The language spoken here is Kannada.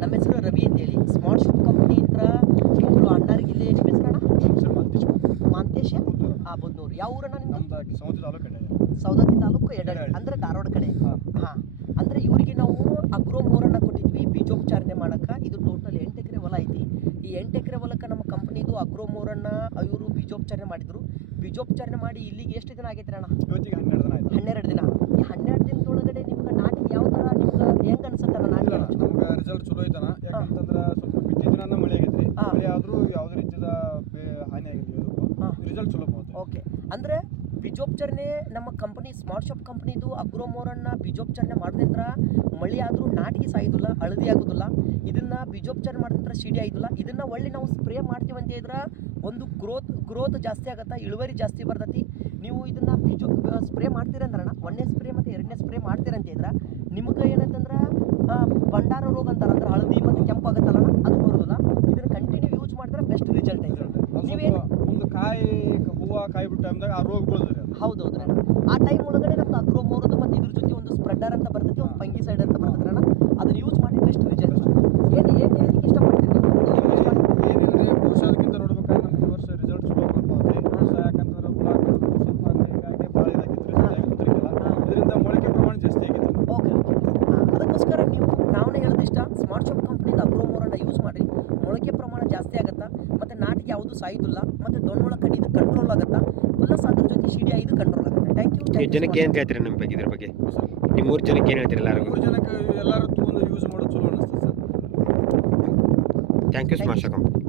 ನಮ್ಮ ಹೆಸರು ರವಿ ಅಂತೇಳಿ. ಸ್ಮಾರ್ಟ್ ಶಾಪ್ ಕಂಪ್ನಿ ಅಂತ ಒಬ್ಬರು ಅಣ್ಣಾರಿಗಿಲ್ಲಿ ನಿಮ್ಮ ಹೆಸರಣ್ಣ ಸರ್ ಮಾಂತೇಶ್. ಆ ಬುದ್ನೂರು ಯಾವ ಊರಣ್ಣ ನಿಮ್ದು? ತಾಲೂಕು ಸೌದತ್ತಿ ತಾಲೂಕು ಎಡ. ಅಂದ್ರೆ ಧಾರವಾಡ ಕಡೆ. ಹಾಂ. ಅಂದ್ರೆ ಇವರಿಗೆ ನಾವು ಅಗ್ರೋ ಮೋರನ್ನ ಕೊಟ್ಟಿದ್ವಿ ಬೀಜೋಪಚಾರಣೆ ಮಾಡಕ್ಕೆ ಇದು ಟೋಟಲ್ ಎಂಟು ಎಕರೆ ಹೊಲ ಐತಿ. ಈ ಎಂಟು ಎಕರೆ ಹೊಲಕ್ಕೆ ನಮ್ಮ ಕಂಪ್ನಿದು ಅಗ್ರೋ ಮೋರನ್ನ ಇವರು ಬೀಜೋಪಚಾರಣೆ ಮಾಡಿದ್ರು. ಬೀಜೋಪಚಾರಣೆ ಮಾಡಿ ಇಲ್ಲಿಗೆ ಎಷ್ಟು ದಿನ ಆಗೈತೆ ಅಣ್ಣ? ಇವತ್ತಿಗೆ ಹನ್ನೆರಡು ದಿನ ಹನ್ನೆರಡು ದಿನ. ಈ ಹನ್ನೆರಡು ದಿನದೊಳಗಡೆ ನಿಮ್ಗೆ ನಾಟಿ ಯಾವ ಥರ ನಿಮ್ಗೆ ಹೆಂಗೆ ಅನ್ಸುತ್ತಲ್ಲ ನಾಟಿ ಇಲ್ಲ ನಮ್ಗೆ ರಿಸಲ್ಟ್ ಚಲೋ ಐತನ ಯಾಕಂತಂದ್ರೆ ಸ್ವಲ್ಪ ಬಿತ್ತಿದ ದಿನ ಮಳೆ ಆಗೈತ್ರಿ ಹಾ. ಮಳೆ ಆದ್ರೂ ಯಾವುದೇ ರೀತಿಯ ಬೇ- ಹಾನಿ ಆಗಿಲ್ಲ ಹಾ. ಇದಕ್ಕೂ ಚಲೋ ಬಂತು ಓಕೆ. ಅಂದರೆ ಬೀಜೋಪಚಾರಣೆ ನಮ್ಮ ಕಂಪನಿ, ಸ್ಮಾರ್ಟ್ ಶಾಪ್ ಕಂಪ್ನಿದು ಅಗ್ರೋಮೋರನ್ನ ಬೀಜೋಪಚಾರಣೆ ಮಾಡಿದ್ರೆ ಮಳೆ ಆದರೂ ನಾಟಿ ಸಾಯೋದಿಲ್ಲ, ಹಳದಿ ಆಗೋದಿಲ್ಲ. ಇದನ್ನ ಬೀಜೋಪಚಾರ ಮಾಡಿದ್ರೆ ಸಿಡಿ ಆಯ್ದಿಲ್ಲ. ಇದನ್ನ ಒಳ್ಳೆ ನಾವು ಸ್ಪ್ರೇ ಮಾಡ್ತೀವಿ ಅಂತ ಹೇಳಿದ್ರೆ ಒಂದು ಗ್ರೋತ್ ಗ್ರೋತ್ ಜಾಸ್ತಿ ಆಗುತ್ತೆ, ಇಳುವರಿ ಜಾಸ್ತಿ ಬರ್ತೈತಿ. ನೀವು ಇದನ್ನ ಬೀಜೋ, ಸ್ಪ್ರೇ ಮಾಡ್ತೀರಂದ್ರಣ್ಣ ಒಂದನೇ ಸ್ಪ್ರೇ ಮತ್ತು ಎರಡನೇ ಸ್ಪ್ರೇ ಮಾಡ್ತೀರಂತ ಹೇಳಿದ್ರೆ, ನಿಮ್ಗೆ ಏನಂತಂದ್ರೆ ಭಂಡಾರ ರೋಗ ಅಂತಾರೆ, ಅಂದ್ರೆ ಹಳದಿ ಮತ್ತು ಕೆಂಪು ಆಗತ್ತಲ್ಲ ಅದು ಬರೋದಿಲ್ಲ ಇದನ್ನ ಕಂಟಿನ್ಯೂ ಯೂಸ್ ಮಾಡಿದ್ರೆ ಬೆಸ್ಟ್ ರಿಸಲ್ಟ್ ಐತೆ ಅದು ನೀವೇನು ಸ್ವಲ್ಪ ಮುಂದೆ ಕಾಯಿ ಹೂವು ಕಾಯಿ ಬಿಟ್ಟ ಟೈಮ್ದಾಗ ಆ ರೋಗ ಹೌದು ಹೌದೌದ್ರಿ. ಆ ಟೈಮ್ ಒಳಗಡೆ ನಮ್ದು ಅಗ್ರೋ ಮೋರದು ಮತ್ತು ಇದ್ರ ಜೊತೆ ಒಂದು ಸ್ಪ್ರೆಡರ್ ಅಂತ ಬರ್ತೈತಿ ಒಂದು ಫಂಗಿ ಸೈಡ್ ಅಂತ ಬರ್ತೈತೆ ಅದನ್ನ ಯೂಸ್ ಮಾಡಿ ಬೆಸ್ಟ್ ರಿಜಲ್ಟ್ ಏನು ಏನು ಹೇಳಲಿಕ್ಕೆ ಇಷ್ಟಪಡ್ತೀನಿ ಏನಿಲ್ಲ ಏನಿಲ್ರಿ ವರ್ಷದಕ್ಕಿಂತ ನೋಡ್ಬೇಕಾದ್ರೆ ನಮ್ಗೆ ಈ ವರ್ಷ ರಿಸಲ್ಟ್ ಚಲೋ ಬರ್ತದೆ ವರ್ಷ ಯಾಕಂತಂದ್ರೆ ಹುಳ ಹಾಕೋದು ಸ್ವಲ್ಪ ಹಂಗಾಗಿ ಭಾಳ ಇದಾಗಿತ್ತು ಇದರಿಂದ ಮೊಳಕೆ ಪ್ರಮಾಣ ಜಾಸ್ತಿ ಆಗಿತ್ತು. Okay okay. ಅದಕ್ಕೋಸ್ಕರ ನೀವು ನಾವೇ ಹೇಳೋದಿಷ್ಟ ಸ್ಮಾರ್ಟ್ ಶಾಪ್ ಕಂಪ್ನಿದ ಅಗ್ರೋ ಮೋರನ್ನ ಯೂಸ್ ಮಾಡಿ ಮೊಳಕೆ ಪ್ರಮಾಣ ಜಾಸ್ತಿ ಆಗುತ್ತಾ ಮತ್ತು ನಾಟಿಗೆ ಯಾವುದು ಸಾಯೋದಿಲ್ಲ ಮತ್ತು ಡೊಣ್ಣೊಳ ಕಡಿದು ಕಂಟ್ರೋಲ್ ಆಗುತ್ತಾ ಪ್ಲಸ್ ಅದ್ರ ಜೊತೆ ಸಿಡಿ ಐದು ಕಂಟ್ರೋಲ್ ಆಗುತ್ತೆ ಥ್ಯಾಂಕ್ ಯು ನೀವು ಜನಕ್ಕೆ ಏನು ಹೇಳ್ತೀರಿ ನಿಮ್ಮ ಬಗ್ಗೆ ಇದ್ರ ಬಗ್ಗೆ? ನಿಮ್ಮ ಮೂರು ಜನಕ್ಕೆ ಏನು ಹೇಳ್ತೀರಿ ಎಲ್ಲರಿಗೂ? ಮೂರು ಜನಕ್ಕೆ ಎಲ್ಲರೂ ತೊಗೊಂಡು ಯೂಸ್ ಮಾಡೋದು ಚಲೋ ಅನಿಸ್ತದೆ sir. Thank you smart company